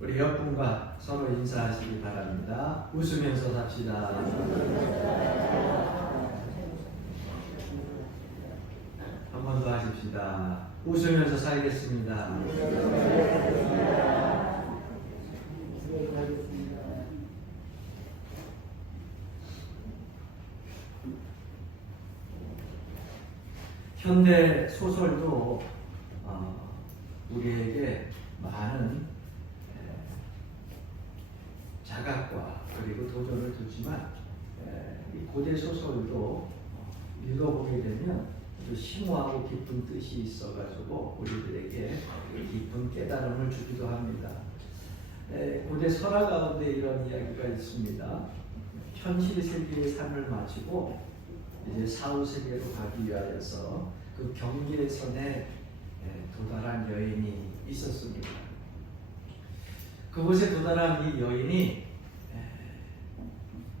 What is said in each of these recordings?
우리 옆분과 서로 인사하시기 바랍니다. 웃으면서 삽시다. 한 번 더 하십시다. 웃으면서 살겠습니다. 현대 소설도 우리에게 많은 자각과 그리고 도전을 주지만 이 고대 소설도 읽어보게 되면 또 심오하고 깊은 뜻이 있어가지고 우리들에게 깊은 깨달음을 주기도 합니다. 고대 설화 가운데 이런 이야기가 있습니다. 현실 세계의 삶을 마치고 이제 사후 세계로 가기 위하여서 그 경계선에 도달한 여인이 있었습니다. 그곳에 도달한 이 여인이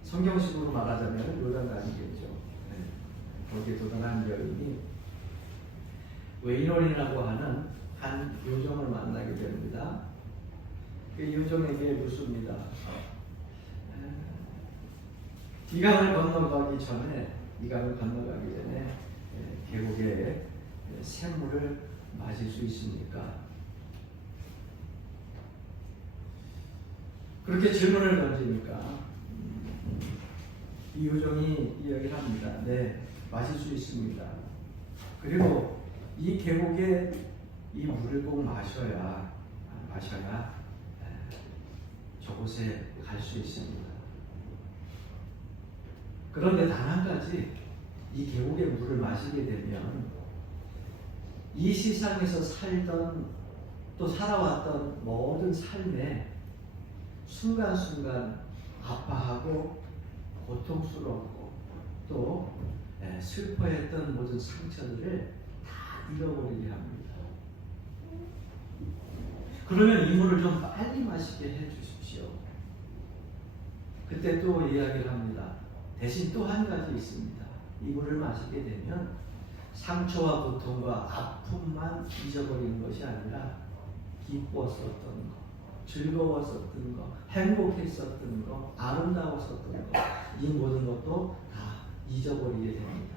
성경식으로 말하자면 요단강이겠죠. 거기에 도달한 여인이 웨이론이라고 하는 한 요정을 만나게 됩니다. 그 요정에게 묻습니다. 이 강을 건너가기 전에 계곡에 샘물을 마실 수 있습니까? 그렇게 질문을 던지니까 이 요정이 이야기를 합니다. 네, 마실 수 있습니다. 그리고 이 계곡에 이 물을 꼭 마셔야 저곳에 갈 수 있습니다. 그런데 단 한 가지, 이 계곡의 물을 마시게 되면 이 세상에서 살던 또 살아왔던 모든 삶에 순간순간 아파하고 고통스럽고 또 슬퍼했던 모든 상처들을 다 잃어버리게 합니다. 그러면 이 물을 좀 빨리 마시게 해주십시오. 그때 또 이야기를 합니다. 대신 또 한 가지 있습니다. 이 물을 마시게 되면 상처와 고통과 아픔만 잊어버리는 것이 아니라 기뻤었던 것, 즐거웠었던 것, 행복했었던 것, 아름다웠었던 것, 이 모든 것도 다 잊어버리게 됩니다.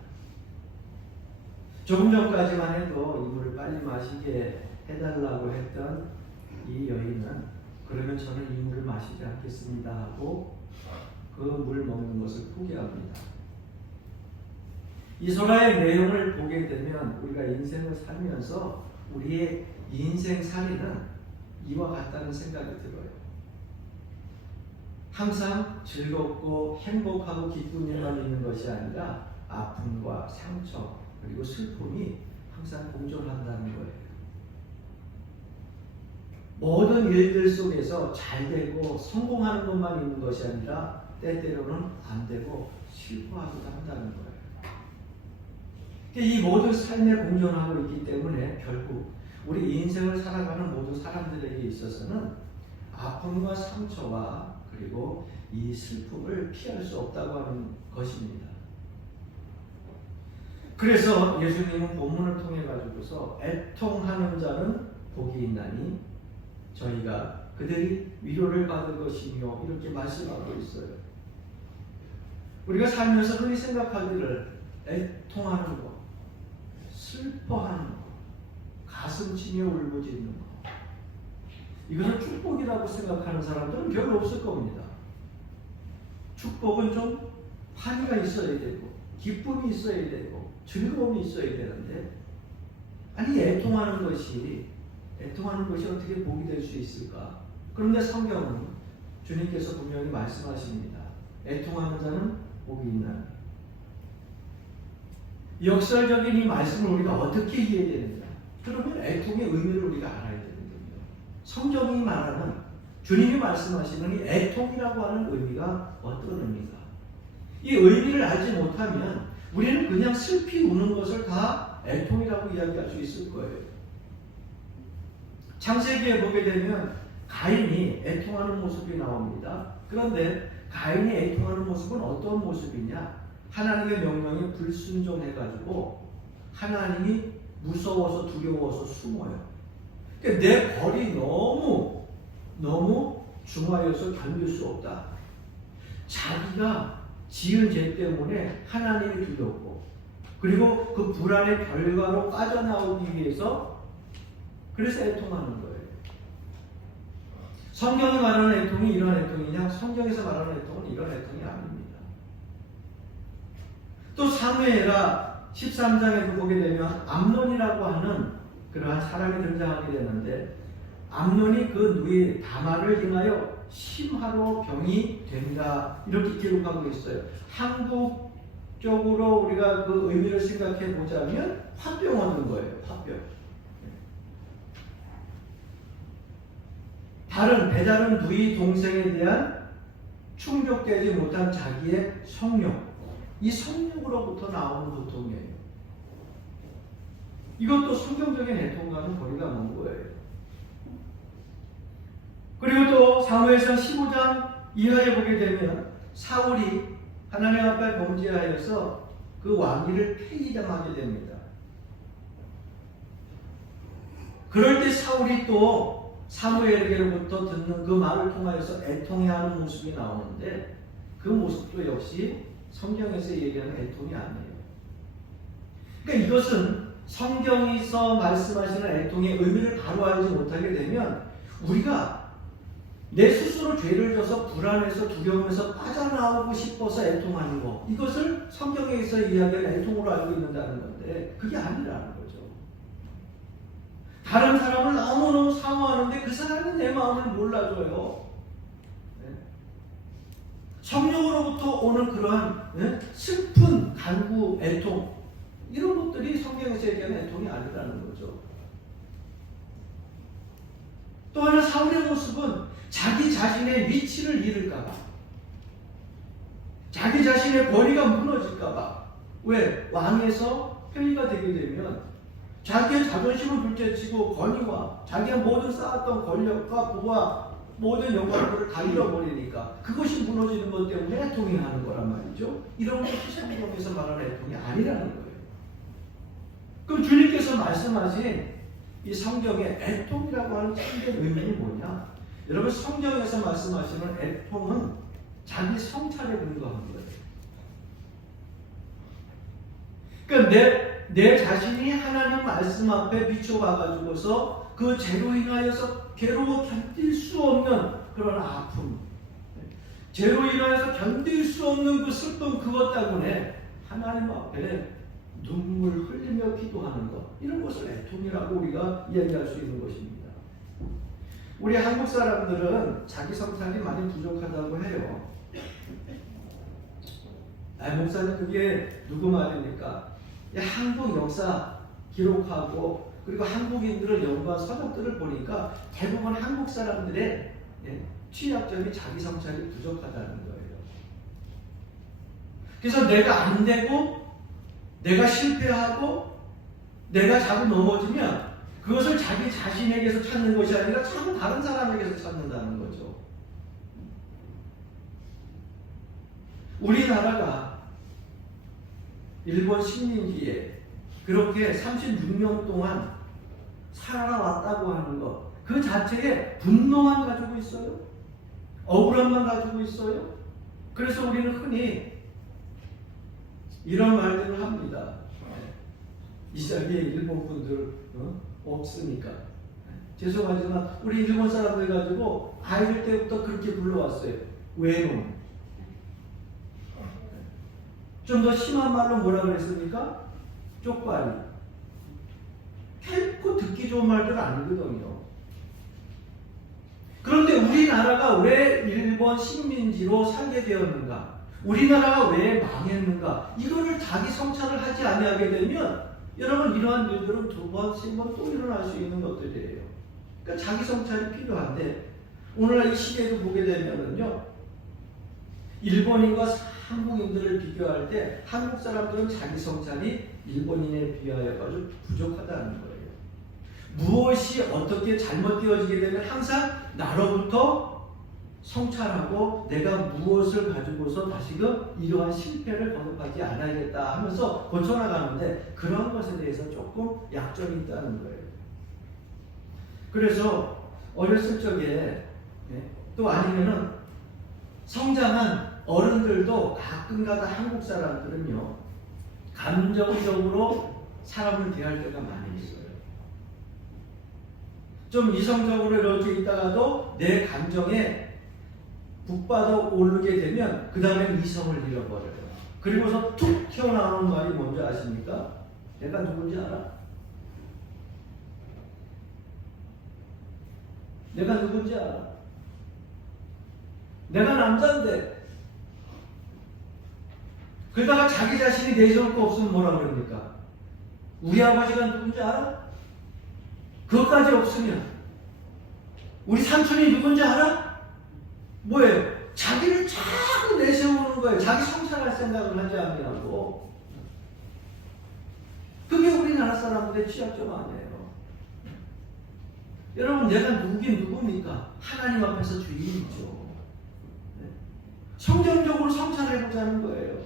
조금 전까지만 해도 이 물을 빨리 마시게 해달라고 했던 이 여인은 그러면 저는 이 물을 마시지 않겠습니다 하고 그 물 먹는 것을 포기합니다. 이 설화의 내용을 보게 되면 우리가 인생을 살면서 우리의 인생살이는 이와 같다는 생각이 들어요. 항상 즐겁고 행복하고 기쁜 일만 있는 것이 아니라 아픔과 상처 그리고 슬픔이 항상 공존한다는 거예요. 모든 일들 속에서 잘 되고 성공하는 것만 있는 것이 아니라 때때로는 안 되고 실패하기도 한다는 거예요. 이 모든 삶에 공존하고 있기 때문에 결국 우리 인생을 살아가는 모든 사람들에게 있어서는 아픔과 상처와 그리고 이 슬픔을 피할 수 없다고 하는 것입니다. 그래서 예수님은 본문을 통해 가지고서 애통하는 자는 복이 있나니 저희가 그들이 위로를 받을 것이며 이렇게 말씀하고 있어요. 우리가 살면서 흔히 생각하기를 애통하는 것, 슬퍼하는 것, 가슴 치며 울부짖는 것, 이것을 축복이라고 생각하는 사람들은 별로 없을 겁니다. 축복은 좀 환희가 있어야 되고 기쁨이 있어야 되고 즐거움이 있어야 되는데 아니 애통하는 것이 어떻게 복이 될 수 있을까? 그런데 성경은 주님께서 분명히 말씀하십니다. 애통하는 자는 복이 있나니. 역설적인 이 말씀을 우리가 어떻게 이해되느냐? 그러면 애통의 의미를 우리가 알아야 되거든요. 성경이 말하는 주님이 말씀하시는 이 애통이라고 하는 의미가 어떤 의미가? 이 의미를 알지 못하면 우리는 그냥 슬피 우는 것을 다 애통이라고 이야기할 수 있을 거예요. 창세기에 보게 되면 가인이 애통하는 모습이 나옵니다. 그런데 가인이 애통하는 모습은 어떤 모습이냐? 하나님의 명령에 불순종해가지고 하나님이 무서워서 두려워서 숨어요. 그러니까 내 벌이 너무 중하여서 견딜 수 없다. 자기가 지은 죄 때문에 하나님이 두렵고, 그리고 그 불안의 결과로 빠져나오기 위해서 그래서 애통하는 거예요. 성경이 말하는 애통이 이런 애통이냐? 성경에서 말하는 애통은 이런 애통이 아닙니다. 또 사무엘하 13장에도 보게 되면 암논이라고 하는 그러한 사람이 등장하게 되는데, 암논이 그 누이 다말을 인하여 심하로 병이 된다, 이렇게 기록하고 있어요. 한국적으로 우리가 그 의미를 생각해 보자면 화병 얻는 거예요. 화병. 배다른 누이 동생에 대한 충족되지 못한 자기의 성욕, 이 성욕으로부터 나오는 고통이에요. 이것도 성경적인 애통과는 거리가 먼 거예요. 그리고 또 사무엘상 15장 이하에 보게 되면 사울이 하나님 앞에 범죄하여서 그 왕위를 폐위당하게 됩니다. 그럴 때 사울이 또 사무엘에게로부터 듣는 그 말을 통하여서 애통해하는 모습이 나오는데, 그 모습도 역시 성경에서 얘기하는 애통이 아니에요. 그러니까 이것은 성경에서 말씀하시는 애통의 의미를 바로 알지 못하게 되면 우리가 내 스스로 죄를 져서 불안해서 두려움에서 빠져나오고 싶어서 애통하는 거, 이것을 성경에서 이야기하는 애통으로 알고 있는다는 건데 그게 아니라는 거죠. 다른 사람을 너무너무 사모하는데 그 사람이 내 마음을 몰라줘요. 네? 성령으로부터 오는 그러한 슬픈 간구, 애통, 이런 것들이 성경에서 얘기하는 애통이 아니라는 거죠. 또 하나 사울의 모습은 자기 자신의 위치를 잃을까봐, 자기 자신의 권위가 무너질까봐, 왜? 왕에서 폐위가 되게 되면 자기의 자존심을 둘째치고 권위와 자기가 모든 쌓았던 권력과 부와 모든 영광을 다 잃어버리니까 그것이 무너지는 것 때문에 애통이 하는 거란 말이죠. 이런 것이 성경에서 말하는 애통이 아니라는 거예요. 그럼 주님께서 말씀하신 이 성경의 애통이라고 하는 참된 의미는 뭐냐? 여러분, 성경에서 말씀하시는 애통은 자기 성찰에 근거한 거예요. 그러니까 내 자신이 하나님 말씀 앞에 비춰봐가지고서 그 죄로 인하여서 괴로워 견딜 수 없는 그런 아픔, 죄로 인하여서 견딜 수 없는 그 슬픔, 그것 때문에 하나님 앞에 눈물 흘리며 기도하는 것, 이런 것을 애통이라고 우리가 이야기할 수 있는 것입니다. 우리 한국 사람들은 자기 성찰이 많이 부족하다고 해요. 목사님, 그게 누구 말입니까? 한국 역사 기록하고 그리고 한국인들을 연구한 서적들을 보니까 대부분 한국 사람들의 취약점이 자기 성찰이 부족하다는 거예요. 그래서 내가 안 되고 내가 실패하고 내가 자꾸 넘어지면 그것을 자기 자신에게서 찾는 것이 아니라 자꾸 다른 사람에게서 찾는다는 거죠. 우리나라가 일본 식민지에 그렇게 36년 동안 살아왔다고 하는 것, 그 자체에 분노만 가지고 있어요? 억울함만 가지고 있어요? 그래서 우리는 흔히 이런 말들을 합니다. 이 자리에 일본 분들 없으니까. 죄송하지만 우리 일본 사람들 가지고 아이들 때부터 그렇게 불러왔어요. 외놈. 좀 더 심한 말로 뭐라 그랬습니까? 쪽발이. 결코 듣기 좋은 말들 아니거든요. 그런데 우리나라가 왜 일본 식민지로 살게 되었는가? 우리나라가 왜 망했는가? 이거를 자기 성찰을 하지 아니하게 되면 여러분, 이러한 일들은 두 번, 세 번 또 일어날 수 있는 것들이에요. 그러니까 자기 성찰이 필요한데, 오늘날 이 시대에도 보게 되면은요, 일본인과 한국인들을 비교할 때 한국 사람들은 자기 성찰이 일본인에 비하여 아주 부족하다는 거예요. 무엇이 어떻게 잘못되어지게 되면 항상 나로부터 성찰하고 내가 무엇을 가지고서 다시금 이러한 실패를 거듭하지 않아야겠다 하면서 고쳐나가는데, 그런 것에 대해서 조금 약점이 있다는 거예요. 그래서 어렸을 적에 또 아니면은 성장한 어른들도 가끔가다 한국 사람들은요, 감정적으로 사람을 대할 때가 많이 있어요. 좀 이성적으로 이렇게 있다가도 내 감정에 북받아 오르게 되면 그 다음에 이성을 잃어버려요. 그리고서 툭 튀어나오는 말이 뭔지 아십니까? 내가 누군지 알아? 내가 누군지 알아? 내가 남자인데. 그러다가 자기 자신이 내세울 거 없으면 뭐라 그럽니까? 우리 아버지가 누군지 알아? 그것까지 없으면 우리 삼촌이 누군지 알아? 뭐예요? 자기를 자꾸 내세우는 거예요. 자기 성찰할 생각을 하지 않으라고. 그게 우리나라 사람들의 취약점 아니에요. 여러분, 내가 누구긴 누굽니까? 하나님 앞에서 주인이죠. 성경적으로 성찰해보자는 거예요.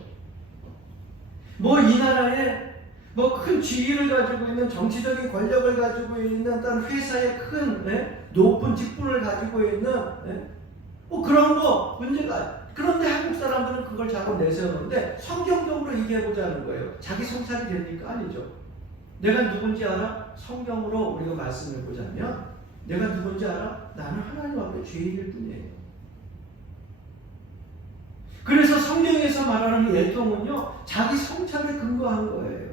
뭐 이 나라에 뭐 큰 지위를 가지고 있는, 정치적인 권력을 가지고 있는 어떤 회사의 큰 높은 직분을 가지고 있는 뭐 그런 거 문제가. 그런데 한국 사람들은 그걸 자꾸 내세우는데 성경적으로 얘기해보자는 거예요. 자기 성찰이 됩니까? 아니죠. 내가 누군지 알아? 성경으로 우리가 말씀해보자면 내가 누군지 알아? 나는 하나님 앞에 죄인일 뿐이에요. 그래서 성경에서 말하는 이 애통은요, 자기 성찰에 근거한 거예요.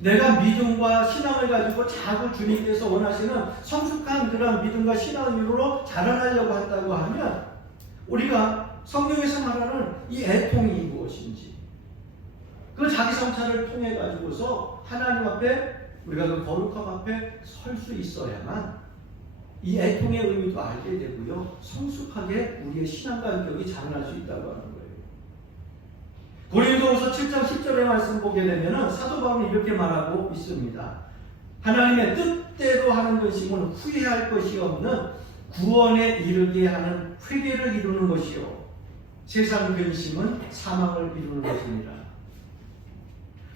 내가 믿음과 신앙을 가지고 자꾸 주님께서 원하시는 성숙한 그런 믿음과 신앙으로 자라나려고 한다고 하면 우리가 성경에서 말하는 이 애통이 무엇인지 그 자기 성찰을 통해 가지고서 하나님 앞에 우리가 그 거룩함 앞에 설 수 있어야만 이 애통의 의미도 알게 되고요, 성숙하게 우리의 신앙과 인격이 자라날 수 있다고 하는 거예요. 고린도후서 7장 10절의 말씀 보게 되면 사도 바울이 이렇게 말하고 있습니다. 하나님의 뜻대로 하는 것이면 후회할 것이 없는 구원에 이르게 하는 회개를 이루는 것이요, 세상 근심은 사망을 이루는 것입니다.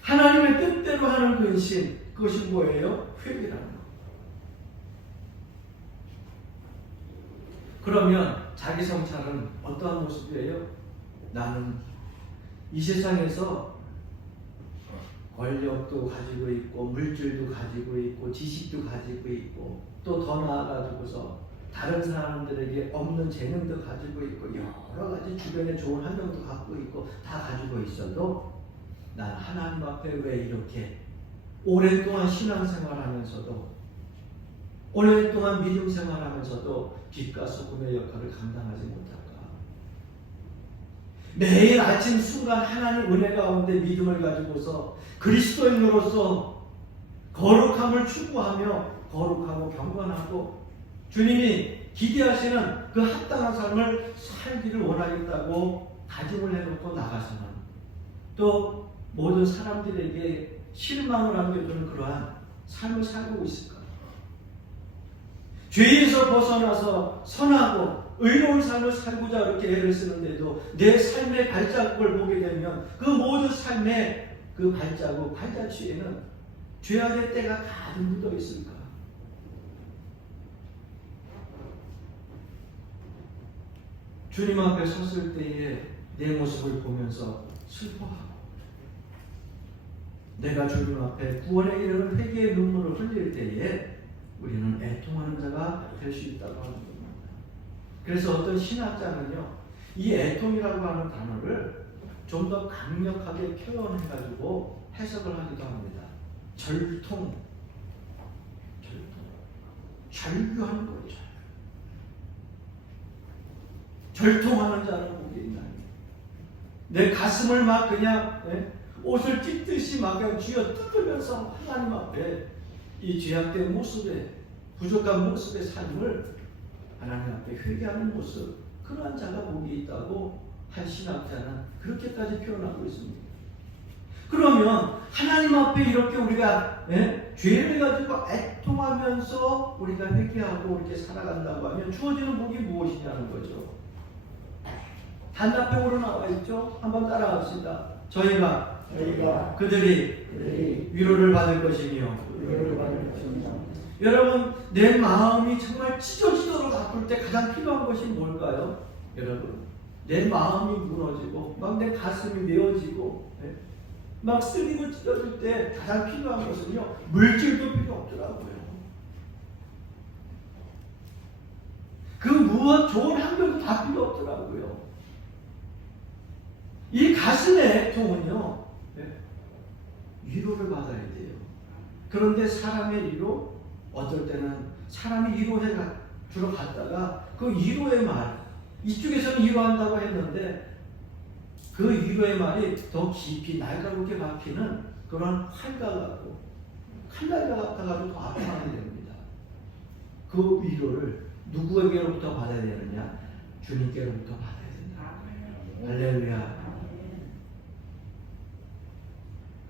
하나님의 뜻대로 하는 근심, 그것이 뭐예요? 회개라는 것. 그러면 자기 성찰은 어떠한 모습이에요? 나는 이 세상에서 권력도 가지고 있고 물질도 가지고 있고 지식도 가지고 있고 또 더 나아가지고서 다른 사람들에게 없는 재능도 가지고 있고 여러 가지 주변에 좋은 환경도 갖고 있고 다 가지고 있어도 난 하나님 앞에 왜 이렇게 오랫동안 신앙생활하면서도 오랫동안 믿음 생활하면서도 빛과 소금의 역할을 감당하지 못할까? 매일 아침 순간 하나님 은혜 가운데 믿음을 가지고서 그리스도인으로서 거룩함을 추구하며 거룩하고 경건하고 주님이 기대하시는 그 합당한 삶을 살기를 원하겠다고 다짐을 해놓고 나가서는 또 모든 사람들에게 실망을 안겨주는 그러한 삶을 살고 있을까? 죄에서 벗어나서 선하고 의로운 삶을 살고자 이렇게 애를 쓰는데도 내 삶의 발자국을 보게 되면 그 모든 삶의 그 발자국, 발자취에는 죄악의 때가 가득 묻어 있을까? 주님 앞에 섰을 때에 내 모습을 보면서 슬퍼하고 내가 주님 앞에 구원에 이르는 회개의 눈물을 흘릴 때에 우리는 애통하는 자가 될 수 있다고 하는 겁니다. 그래서 어떤 신학자는요, 이 애통이라고 하는 단어를 좀 더 강력하게 표현해가지고 해석을 하기도 합니다. 절통, 절규하는 거죠. 절통하는 자는 복이 있나니. 내 가슴을 막 그냥 옷을 찢듯이 막 그냥 쥐어 뜯으면서 하나님 앞에 이 죄악된 모습에, 부족한 모습의 삶을 하나님 앞에 회개하는 모습, 그러한 자가 복이 있다고 한 신학자는 그렇게까지 표현하고 있습니다. 그러면 하나님 앞에 이렇게 우리가 죄를 가지고 애통하면서 우리가 회개하고 이렇게 살아간다고 하면 주어지는 복이 무엇이냐는 거죠. 단답형으로 나와 있죠. 한번 따라합시다. 저희가 그들이 위로를 받을 것이며 여러분, 내 마음이 정말 찢어지도록 아플 때 가장 필요한 것이 뭘까요? 여러분, 내 마음이 무너지고 막 내 가슴이 메어지고 막 쓰리고 찢어질 때 가장 필요한 것은요, 물질도 필요 없더라고요. 그 무엇 좋은 환경도 다 필요 없더라고요. 이 가슴의 애통은요, 위로를 받아야 돼요. 그런데 사람의 위로, 어떨 때는 사람이 위로해 주러 갔다가 그 위로의 말, 이쪽에서는 위로한다고 했는데 그 위로의 말이 더 깊이 날카롭게 박히는 그런 칼날같고 칼날 같아가지고 더 아파하게 됩니다. 그 위로를 누구에게로부터 받아야 되느냐? 주님께로부터 받아야 된다. 할렐루야.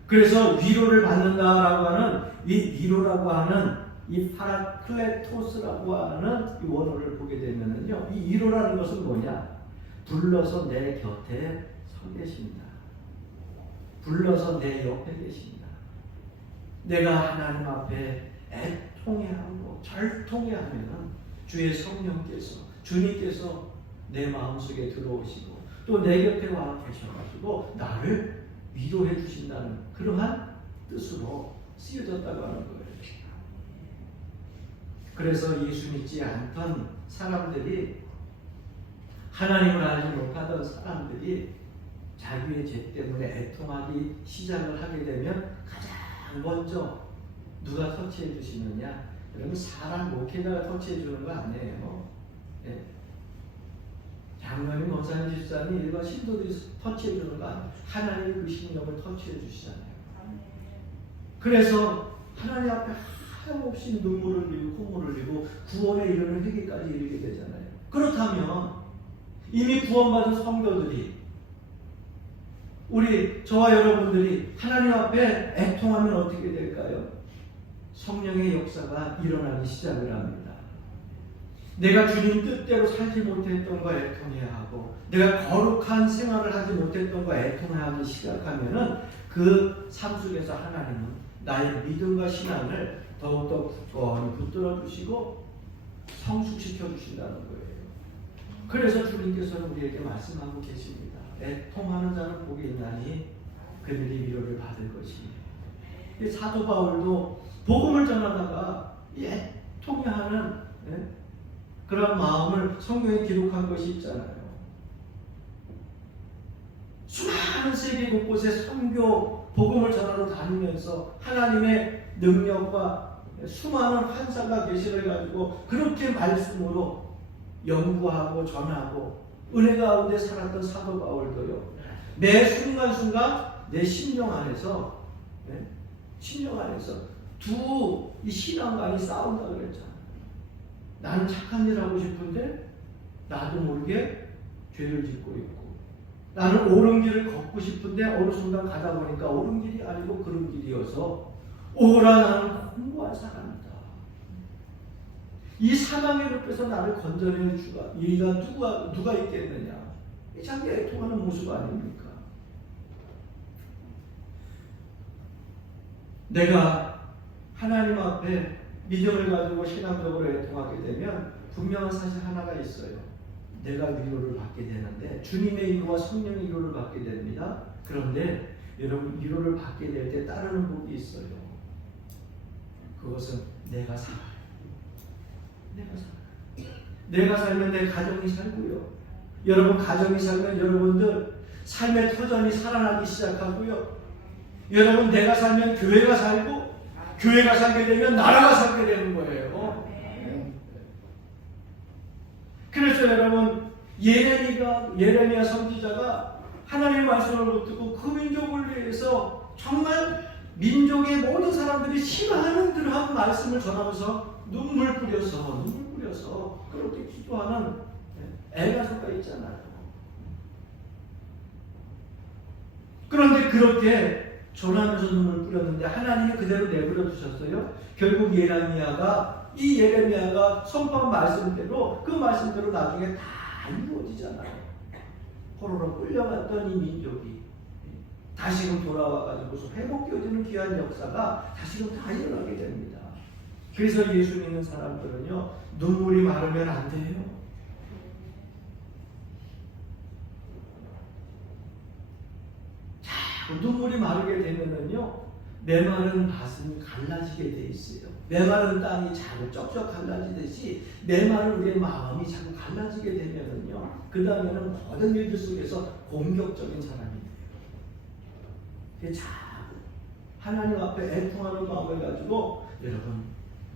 그래서 위로를 받는다라고 하는 이 위로라고 하는 이 파라클레토스라고 하는 이 원어를 보게 되면은요, 이 위로라는 것은 뭐냐? 불러서 내 곁에 서 계십니다. 불러서 내 옆에 계십니다. 내가 하나님 앞에 애통해하고 절통해하면은 주의 성령께서, 주님께서 내 마음속에 들어오시고 또 내 곁에 와 계셔가지고 나를 위로해 주신다는 그러한 뜻으로 쓰여졌다고 하는 거예요. 그래서 예수 믿지 않던 사람들이, 하나님을 알지 못하던 사람들이 자기의 죄 때문에 애통하기 시작을 하게 되면 가장 먼저 누가 터치해 주시느냐? 여러분, 사람 목회자가 터치해 주는 거 아니에요. 네. 장로님, 권사님, 집사님, 일반 신도들이 터치해 주는 거 아니에요. 하나님이 그 심령을 터치해 주시잖아요. 그래서 하나님 앞에 하염없이 눈물을 흘리고 콧물을 흘리고 구원에 이르는 회개까지 이르게 되잖아요. 그렇다면 이미 구원받은 성도들이, 우리 저와 여러분들이 하나님 앞에 애통하면 어떻게 될까요? 성령의 역사가 일어나기 시작을 합니다. 내가 주님 뜻대로 살지 못했던 거 애통해야 하고, 내가 거룩한 생활을 하지 못했던 거 애통하기 시작하면은 그 삶 속에서 하나님은 나의 믿음과 신앙을 더욱더 굳건히 붙들어 주시고 성숙시켜 주신다는 거예요. 그래서 주님께서는 우리에게 말씀하고 계십니다. 애통하는 자는 복이 있나니 그들이 위로를 받을 것이니. 사도 바울도 복음을 전하다가 애통해하는 그런 마음을 성경에 기록한 것이 있잖아요. 수많은 세계 곳곳에 선교 복음을 전하러 다니면서 하나님의 능력과 수많은 환상과 계시를 가지고 그렇게 말씀으로 연구하고 전하고 은혜 가운데 살았던 사도 바울도요, 매 순간순간 내 심령 안에서 이 신앙관이 싸운다 그랬잖아요. 나는 착한 일 하고 싶은데 나도 모르게 죄를 짓고 있고, 나는 옳은 길을 걷고 싶은데 어느 순간 가다 보니까 옳은 길이 아니고 그런 길이어서 오라, 나는 공고한 사람이다. 이 사망의 늪에서 나를 건져낼 주가 이가 누가 있겠느냐? 자기 애통하는 모습 아닙니까? 내가 하나님 앞에 믿음을 가지고 신앙적으로 애통하게 되면 분명한 사실 하나가 있어요. 내가 위로를 받게 되는데, 주님의 위로와 성령의 위로를 받게 됩니다. 그런데 여러분, 위로를 받게 될 때 따르는 복이 있어요. 그것은 내가 살아요. 내가 살면 내 가정이 살고요. 여러분, 가정이 살면 여러분들 삶의 터전이 살아나기 시작하고요. 여러분, 내가 살면 교회가 살고, 교회가 살게 되면 나라가 살게 되는 거예요. 그래서 여러분, 예레미야 선지자가 하나님의 말씀을 붙들고 그 민족을 위해서 정말 민족의 모든 사람들이 싫어하는 그러한 말씀을 전하면서 눈물 뿌려서 그렇게 기도하는 애가서가 있잖아요. 그런데 그렇게 전하면서 눈물 뿌렸는데 하나님이 그대로 내버려 두셨어요. 결국 예레미야가 선포한 말씀대로, 그 말씀대로 나중에 다 이루어지잖아요. 포로로 끌려갔던 이 민족이 다시금 돌아와가지고서 회복되어지는 귀한 역사가 다시금 다 일어나게 됩니다. 그래서 예수 믿는 사람들은요, 눈물이 마르면 안 돼요. 자꾸 눈물이 마르게 되면은요, 메마른 밭은 갈라지게 돼 있어요. 메마른 땅이 자꾸 쩍쩍 갈라지듯이 메마른 우리의 마음이 자꾸 갈라지게 되면은요, 그 다음에는 모든 일들 속에서 공격적인 사람이 돼요. 자꾸 하나님 앞에 애통하는 마음을 가지고 여러분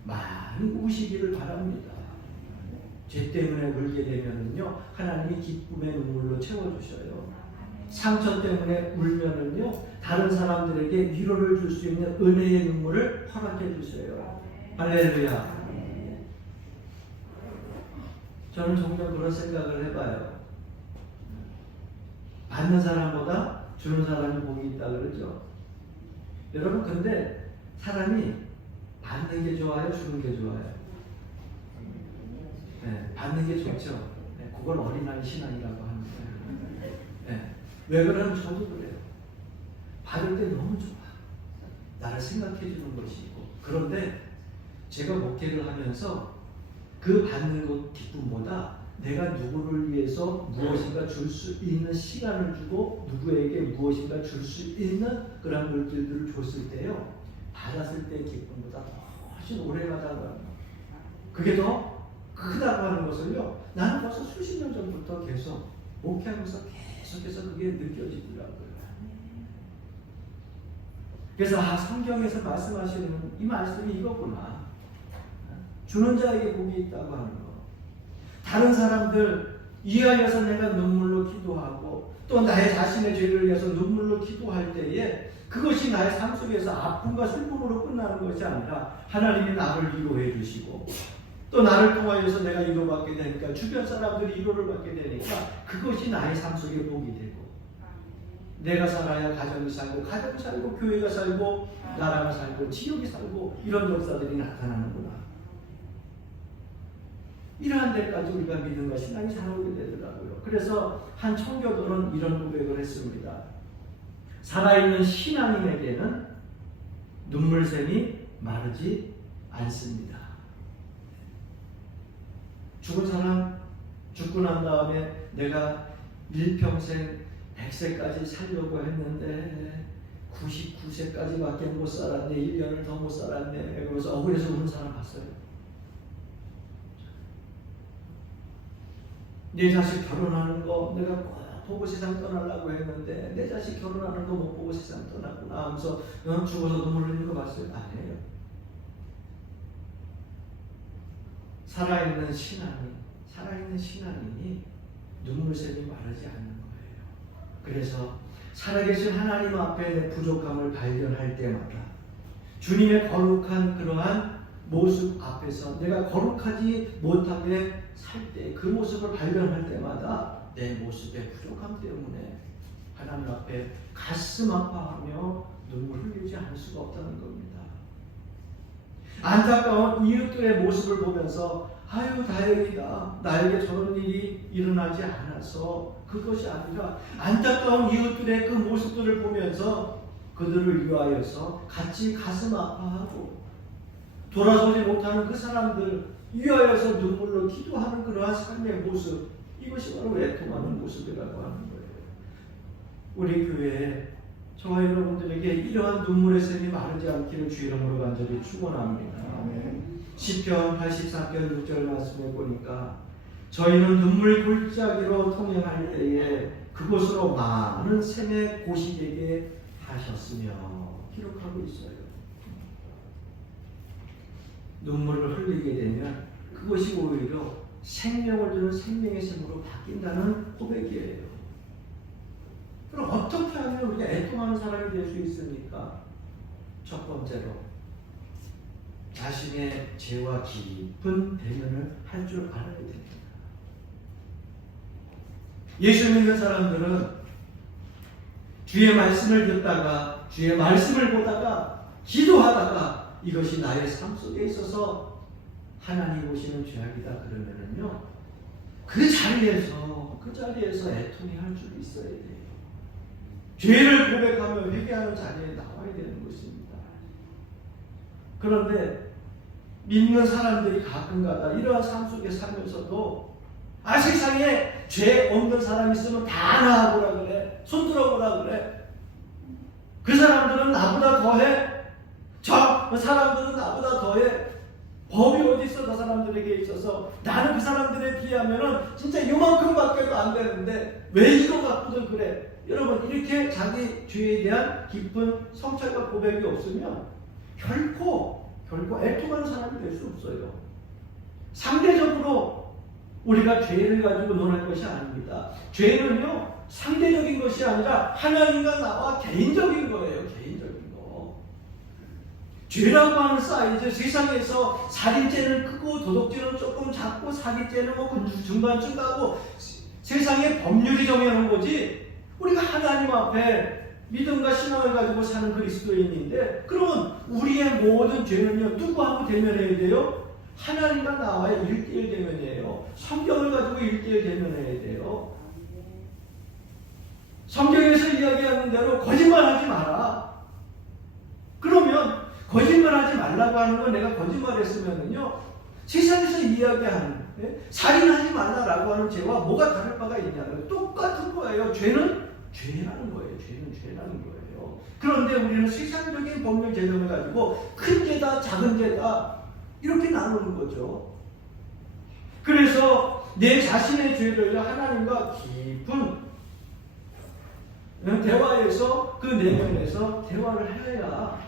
많이 우시기를 바랍니다. 죄 때문에 울게 되면은요, 하나님이 기쁨의 눈물로 채워주셔요. 상처 때문에 울면은요, 다른 사람들에게 위로를 줄 수 있는 은혜의 눈물을 허락해 주세요. 할렐루야. 저는 종종 그런 생각을 해봐요. 받는 사람보다 주는 사람이 복이 있다 그러죠. 여러분, 근데 사람이 받는 게 좋아요, 주는 게 좋아요? 네, 받는 게 좋죠. 네, 그걸 어린아이 신앙이라고 합니다. 네, 왜 그러면 저도 그래요. 받을 때 너무 좋아. 나를 생각해 주는 것이고. 그런데 제가 목회를 하면서 그 받는 것 기쁨보다 내가 누구를 위해서 무엇인가 줄 수 있는 시간을 주고 누구에게 무엇인가 줄 수 있는 그런 물질들을 줬을 때요, 받았을 때의 기쁨보다 훨씬 오래가다고 합니다. 그게 더 크다고 하는 것을요, 나는 벌써 수십 년 전부터 계속 목회하면서 계속해서 그게 느껴지더라고요. 그래서 성경에서 말씀하시는 이 말씀이 이거구나. 주는 자에게 복이 있다고 하는 거. 다른 사람들 위하여서 내가 눈물로 기도하고 또 나의 자신의 죄를 위해서 눈물로 기도할 때에 그것이 나의 삶 속에서 아픔과 슬픔으로 끝나는 것이 아니라 하나님이 나를 위로해 주시고 또 나를 통하여서 내가 위로받게 되니까 주변 사람들이 위로를 받게 되니까 그것이 나의 삶 속에 복이 되고 내가 살아야 가정이 살고 가정이 살고 교회가 살고 나라가 살고 지역이 살고 이런 역사들이 나타나는구나. 이러한 데까지 우리가 믿음과 신앙이 살아오게 되더라고요. 그래서 한 청교도는 이런 고백을 했습니다. 살아있는 신앙인에게는 눈물샘이 마르지 않습니다. 죽은 사람 죽고 난 다음에 내가 일평생 100세까지 살려고 했는데 99세까지밖에 못 살았네, 1년을 더 못 살았네, 그러면서 억울해서 우는 사람 봤어요. 내 자식 결혼하는 거 내가 꼭 보고 세상 떠나려고 했는데 내 자식 결혼하는 거 못 보고 세상 떠났구나 하면서 죽어서 눈물 흘리는 거 봤어요? 아니에요. 살아있는 신앙인이 눈물샘이 마르지 않는 거예요. 그래서 살아계신 하나님 앞에 내 부족함을 발견할 때마다 주님의 거룩한 그러한 모습 앞에서 내가 거룩하지 못하게 살 때 그 모습을 발견할 때마다 내 모습의 부족함 때문에 하나님 앞에 가슴 아파하며 눈물 흘리지 않을 수가 없다는 겁니다. 안타까운 이웃들의 모습을 보면서 아유 다행이다, 나에게 저런 일이 일어나지 않아서 그것이 아니라 안타까운 이웃들의 그 모습들을 보면서 그들을 위하여서 같이 가슴 아파하고 돌아서지 못하는 그 사람들 위하여서 눈물로 기도하는 그러한 삶의 모습, 이것이 바로 애통하는 모습이라고 하는 거예요. 우리 교회에 저와 여러분들에게 이러한 눈물의 샘이 마르지 않기를 주 이름으로 간절히 축원합니다. 시편 83편 6절 말씀에 보니까 저희는 눈물 골짜기로 통행할 때에 그곳으로 많은 샘의 고시되게 하셨으며 기록하고 있어요. 눈물을 흘리게 되면 그것이 오히려 생명을 주는 생명의 샘으로 바뀐다는 고백이에요. 그럼 어떻게 하면 우리가 애통하는 사람이 될 수 있습니까? 첫 번째로 자신의 죄와 깊은 대면을 할 줄 알아야 됩니다. 예수 믿는 사람들은 주의 말씀을 듣다가 주의 말씀을 보다가 기도하다가 이것이 나의 삶 속에 있어서 하나님 보시는 죄악이다 그러면은요, 그 자리에서 애통이 할 줄 있어야 돼요. 죄를 고백하며 회개하는 자리에 나와야 되는 것입니다. 그런데 믿는 사람들이 가끔가다 이러한 삶 속에 살면서도 세상에 죄 없는 사람이 있으면 다 나아보라 그래. 손들어보라 그래. 그 사람들은 나보다 더해. 저 사람들은 나보다 더해. 법이 어디 있어 저 사람들에게 있어서. 나는 그 사람들에 비하면은 진짜 요만큼밖에도 안 되는데 왜 이거 갖고도 그래. 여러분 이렇게 자기 죄에 대한 깊은 성찰과 고백이 없으면 결코 애통하는 사람이 될 수 없어요. 상대적으로 우리가 죄를 가지고 논할 것이 아닙니다. 죄는요 상대적인 것이 아니라 하나님과 나와 개인적인 거예요. 개인적인 거. 죄라고 하는 사이즈, 세상에서 살인죄는 크고 도덕죄는 조금 작고 사기죄는 중간쯤 가고 세상의 법률이 정해놓은 거지. 우리가 하나님 앞에 믿음과 신앙을 가지고 사는 그리스도인인데, 그러면 우리의 모든 죄는요 누구하고 대면해야 돼요? 하나님과 나와의 1:1 대면이에요. 성경을 가지고 1:1 대면해야 돼요. 성경에서 이야기하는 대로 거짓말하지 마라. 그러면 거짓말하지 말라고 하는 건 내가 거짓말했으면은요 세상에서 이야기하는 살인하지 말라라고 하는 죄와 뭐가 다를 바가 있냐고요. 똑같은 거예요. 죄는 죄라는 거예요. 죄는 죄라는 거예요. 그런데 우리는 세상적인 법률 제정을 가지고 큰 죄다 작은 죄다 이렇게 나누는 거죠. 그래서 내 자신의 죄를 하나님과 깊은 대화에서 그 내면에서 대화를 해야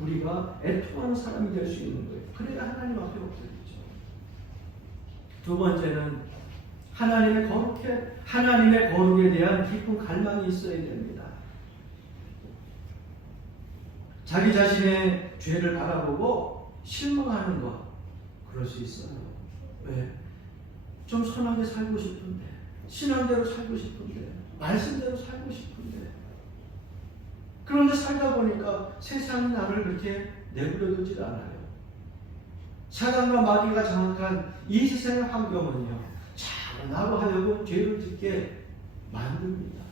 우리가 애통하는 사람이 될 수 있는 거예요. 그래야 하나님 앞에 없어지죠. 두 번째는 하나님의 거룩에 대한 깊은 갈망이 있어야 됩니다. 자기 자신의 죄를 바라보고 실망하는 것, 그럴 수 있어요. 왜? 좀 선하게 살고 싶은데, 신앙대로 살고 싶은데, 말씀대로 살고 싶은데, 그런데 살다 보니까 세상이 나를 그렇게 내버려두질 않아요. 사단과 마귀가 장악한 이 세상의 환경은요 나로 하여금 죄를 짓게 만듭니다.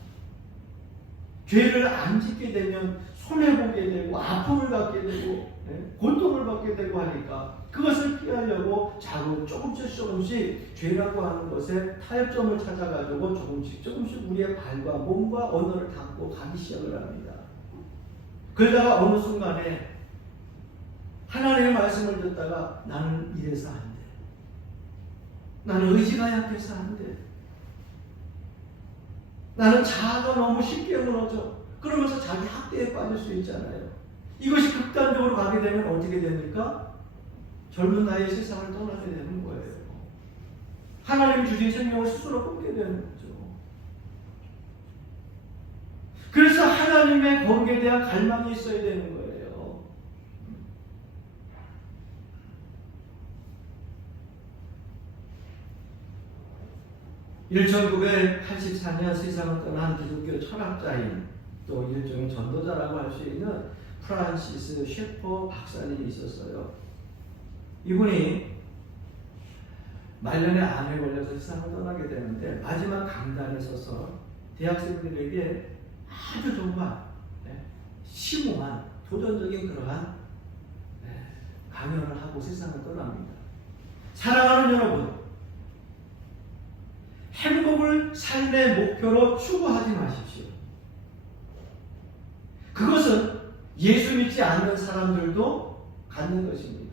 죄를 안 짓게 되면 손해보게 되고 아픔을 받게 되고 고통을 받게 되고 하니까 그것을 피하려고 자꾸 조금씩 죄라고 하는 것에 타협점을 찾아가지고 조금씩 우리의 발과 몸과 언어를 닫고 가기 시작을 합니다. 그러다가 어느 순간에 하나님의 말씀을 듣다가 나는 이래서 안 돼. 나는 의지가 약해서 안 돼. 나는 자아가 너무 쉽게 무너져. 그러면서 자기 학대에 빠질 수 있잖아요. 이것이 극단적으로 가게 되면 어떻게 됩니까? 젊은 나이에 세상을 떠나게 되는 거예요. 하나님 주신 생명을 스스로 끊게 되는 거죠. 그래서 하나님의 거룩에 대한 갈망이 있어야 되는 거예요. 1984년 세상을 떠난 기독교 철학자인 또 일종의 전도자라고 할 수 있는 프란시스 셰퍼 박사님이 있었어요. 이분이 말년에 암에 걸려서 세상을 떠나게 되는데 마지막 강단에 서서 대학생들에게 아주 정말 심오한 도전적인 그러한 강연을 하고 세상을 떠납니다. 사랑하는 여러분, 행복을 삶의 목표로 추구하지 마십시오. 그것은 예수 믿지 않는 사람들도 갖는 것입니다.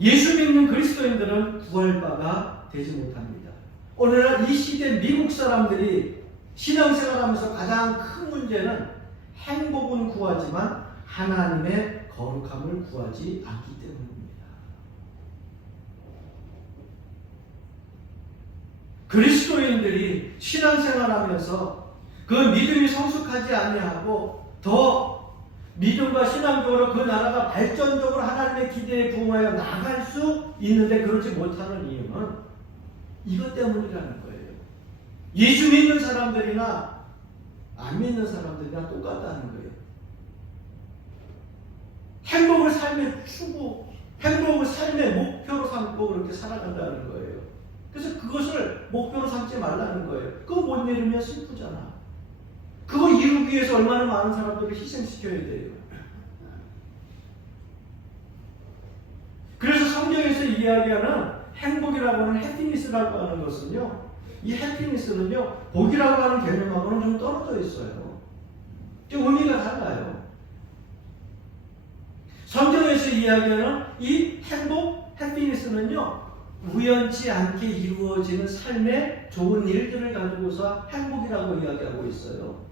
예수 믿는 그리스도인들은 구할 바가 되지 못합니다. 오늘날 이 시대 미국 사람들이 신앙생활하면서 가장 큰 문제는 행복은 구하지만 하나님의 거룩함을 구하지 않기 때문입니다. 그리스도인들이 신앙생활하면서 그 믿음이 성숙하지 아니하고 더 믿음과 신앙적으로 그 나라가 발전적으로 하나님의 기대에 부응하여 나갈 수 있는데 그렇지 못하는 이유는 이것 때문이라는 거예요. 예수 믿는 사람들이나 안 믿는 사람들이나 똑같다는 거예요. 행복을 삶의 추구, 행복을 삶의 목표로 삼고 그렇게 살아간다는 거예요. 그래서 그것을 목표로 삼지 말라는 거예요. 그거 못 이루면 슬프잖아. 그거 이루기 위해서 얼마나 많은 사람들을 희생시켜야 돼요. 그래서 성경에서 이야기하는 행복이라고 하는 해피니스라고 하는 것은요, 이 해피니스는요, 복이라고 하는 개념하고는 좀 떨어져 있어요. 좀 의미가 달라요. 성경에서 이야기하는 이 행복, 해피니스는요, 우연치 않게 이루어지는 삶의 좋은 일들을 가지고서 행복이라고 이야기하고 있어요.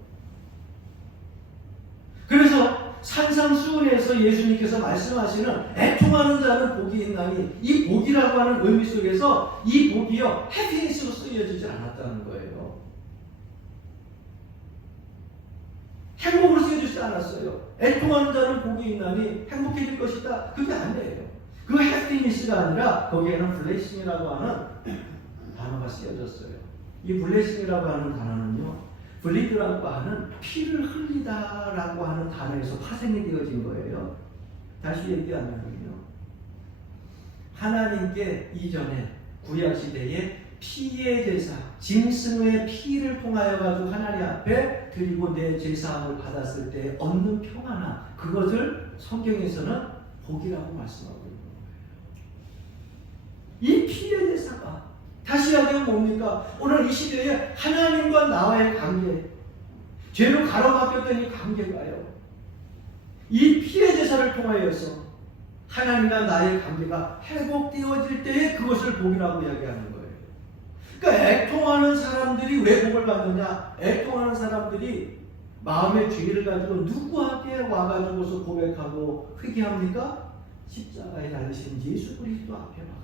그래서 산상수훈에서 예수님께서 말씀하시는 애통하는 자는 복이 있나니, 이 복이라고 하는 의미 속에서 이 복이요, 해피니스로 쓰여지지 않았다는 거예요. 행복으로 쓰여지지 않았어요. 애통하는 자는 복이 있나니 행복해질 것이다. 그게 아니에요. 그 해피니스가 아니라 거기에는 블레싱이라고 하는 단어가 쓰여졌어요. 이 블레싱이라고 하는 단어는요, 블리드라고 하는 피를 흘리다라고 하는 단어에서 파생이 되어진 거예요. 다시 얘기하면요, 하나님께 이전에 구약시대에 피의 제사, 짐승의 피를 통하여 가지고 하나님 앞에 드리고 내 제사함을 받았을 때 얻는 평안함, 그것을 성경에서는 복이라고 말씀하고 있는 거예요. 이 피의 제사가 다시 이야기하면 뭡니까? 오늘 이 시대에 하나님과 나와의 관계, 죄로 가로막혔던 이 관계가요, 이 피의 제사를 통하여서 하나님과 나의 관계가 회복되어질 때에 그것을 복이라고 이야기하는 거예요. 그러니까 애통하는 사람들이 왜 복을 받느냐? 애통하는 사람들이 마음의 죄를 가지고 누구에게 와가지고서 고백하고 회개합니까? 십자가에 달리신 예수 그리스도 앞에 와가지고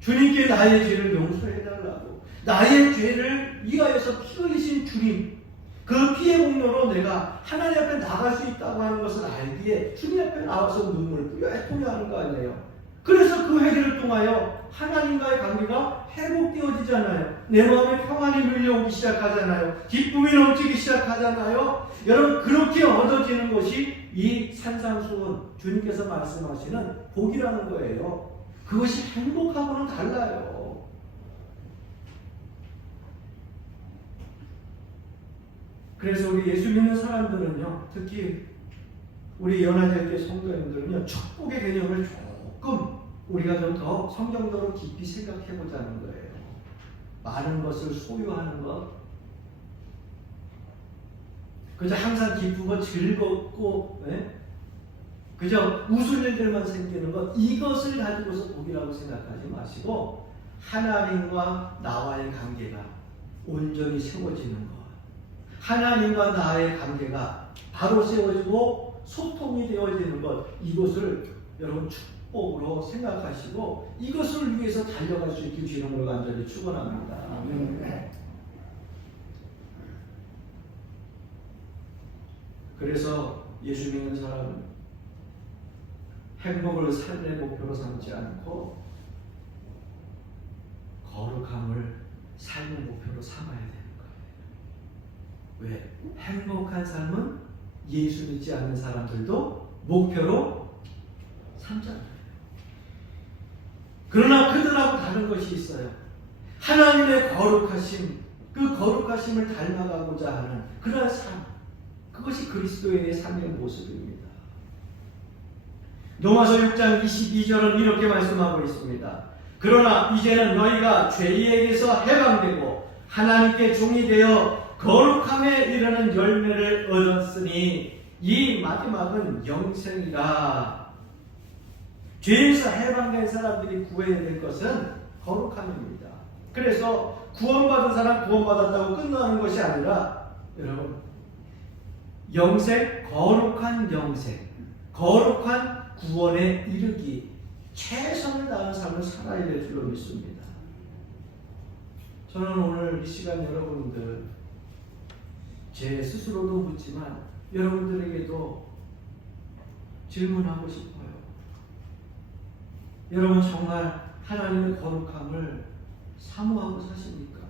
주님께 나의 죄를 용서해달라고, 나의 죄를 위하여서 피 흘리신 주님, 그 피의 공로로 내가 하나님 앞에 나갈 수 있다고 하는 것을 알기에 주님 앞에 나와서 눈물을 뿌려 애통해하는 거 아니에요. 그래서 그 회개를 통하여 하나님과의 관계가 회복되어지잖아요. 내 마음에 평안이 밀려오기 시작하잖아요. 기쁨이 넘치기 시작하잖아요. 여러분, 그렇게 얻어지는 것이 이 산상수훈, 주님께서 말씀하시는 복이라는 거예요. 그것이 행복하고는 달라요. 그래서 우리 예수 믿는 사람들은요, 특히 우리 연화대학교 성도님들은요, 축복의 개념을 조금 우리가 좀 더 성경적으로 깊이 생각해 보자는 거예요. 많은 것을 소유하는 것, 그저 항상 기쁘고 즐겁고, 그저 웃을 일들만 생기는 것, 이것을 가지고서 복이라고 생각하지 마시고 하나님과 나와의 관계가 온전히 세워지는 것, 하나님과 나의 관계가 바로 세워지고 소통이 되어지는 것, 이것을 여러분 축복으로 생각하시고 이것을 위해서 달려갈 수 있길 주님으로 간절히 축원합니다. 그래서 예수 믿는 사람은 행복을 삶의 목표로 삼지 않고 거룩함을 삶의 목표로 삼아야 되는 거예요. 왜? 행복한 삶은 예수 믿지 않는 사람들도 목표로 삼잖아요. 그러나 그들하고 다른 것이 있어요. 하나님의 거룩하심, 그 거룩하심을 닮아가고자 하는 그러한 삶, 그것이 그리스도인의 삶의 모습입니다. 로마서 6장 22절은 이렇게 말씀하고 있습니다. 그러나 이제는 너희가 죄에게서 해방되고 하나님께 종이 되어 거룩함에 이르는 열매를 얻었으니 이 마지막은 영생이라. 죄에서 해방된 사람들이 구해야 될 것은 거룩함입니다. 그래서 구원받은 사람 구원받았다고 끝나는 것이 아니라 여러분, 영생, 거룩한 영생, 거룩한 구원에 이르기, 최선을 다하는 삶을 살아야 될 줄로 믿습니다. 저는 오늘 이 시간 여러분들, 제 스스로도 묻지만 여러분들에게도 질문하고 싶어요. 여러분 정말 하나님의 거룩함을 사모하고 사십니까?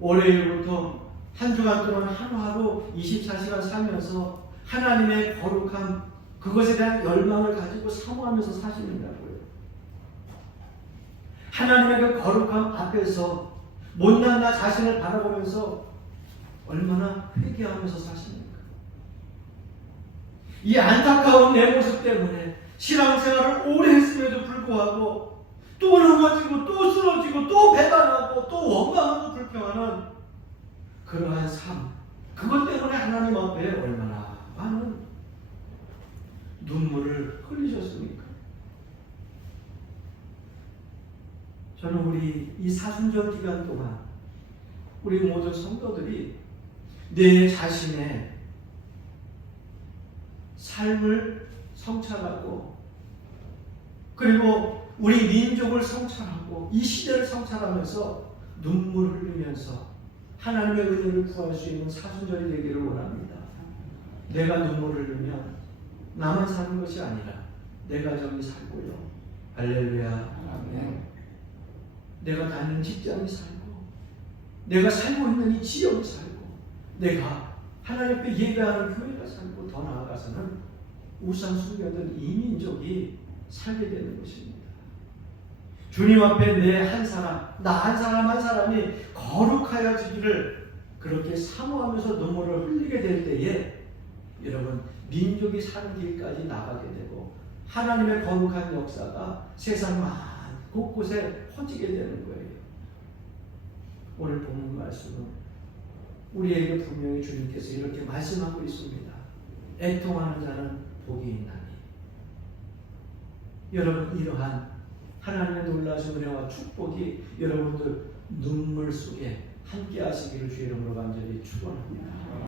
월요일부터 한 주간 동안 하루하루 24시간 살면서 하나님의 거룩함, 그것에 대한 열망을 가지고 사모하면서 사시느냐고요. 하나님의 그 거룩함 앞에서 못난 나 자신을 바라보면서 얼마나 회개하면서 사십니까? 이 안타까운 내 모습 때문에 신앙생활을 오래 했음에도 불구하고 또 넘어지고 또 쓰러지고 또 배반하고 또 원망하고 불평하는 그러한 삶, 그것 때문에 하나님 앞에 얼마나 많은 눈물을 흘리셨습니까? 저는 우리 이 사순절 기간 동안 우리 모든 성도들이 내 자신의 삶을 성찰하고 그리고 우리 민족을 성찰하고 이 시대를 성찰하면서 눈물을 흘리면서 하나님의 은혜를 구할 수 있는 사순절이 되기를 원합니다. 내가 눈물을 흘리면 나만 사는 것이 아니라 내 가정이 살고요. 할렐루야. 아멘. 내가 다니는 직장이 살고 내가 살고 있는 이 지역이 살고 내가 하나님 앞에 예배하는 교회가 살고 더 나아가서는 우상 숭배하던 이 민족이 살게 되는 것입니다. 주님 앞에 내 한 사람, 나 한 사람 한 사람이 거룩하여지기를 그렇게 사모하면서 눈물을 흘리게 될 때에 여러분 민족이 사는 길까지 나가게 되고 하나님의 거룩한 역사가 세상 곳곳에 퍼지게 되는 거예요. 오늘 본문 말씀은 우리에게 분명히 주님께서 이렇게 말씀하고 있습니다. 애통하는 자는 복이 있나니. 여러분 이러한 하나님의 놀라신 은혜와 축복이 여러분들 눈물 속에 함께 하시기를 주의 이름으로 간절히 축원합니다.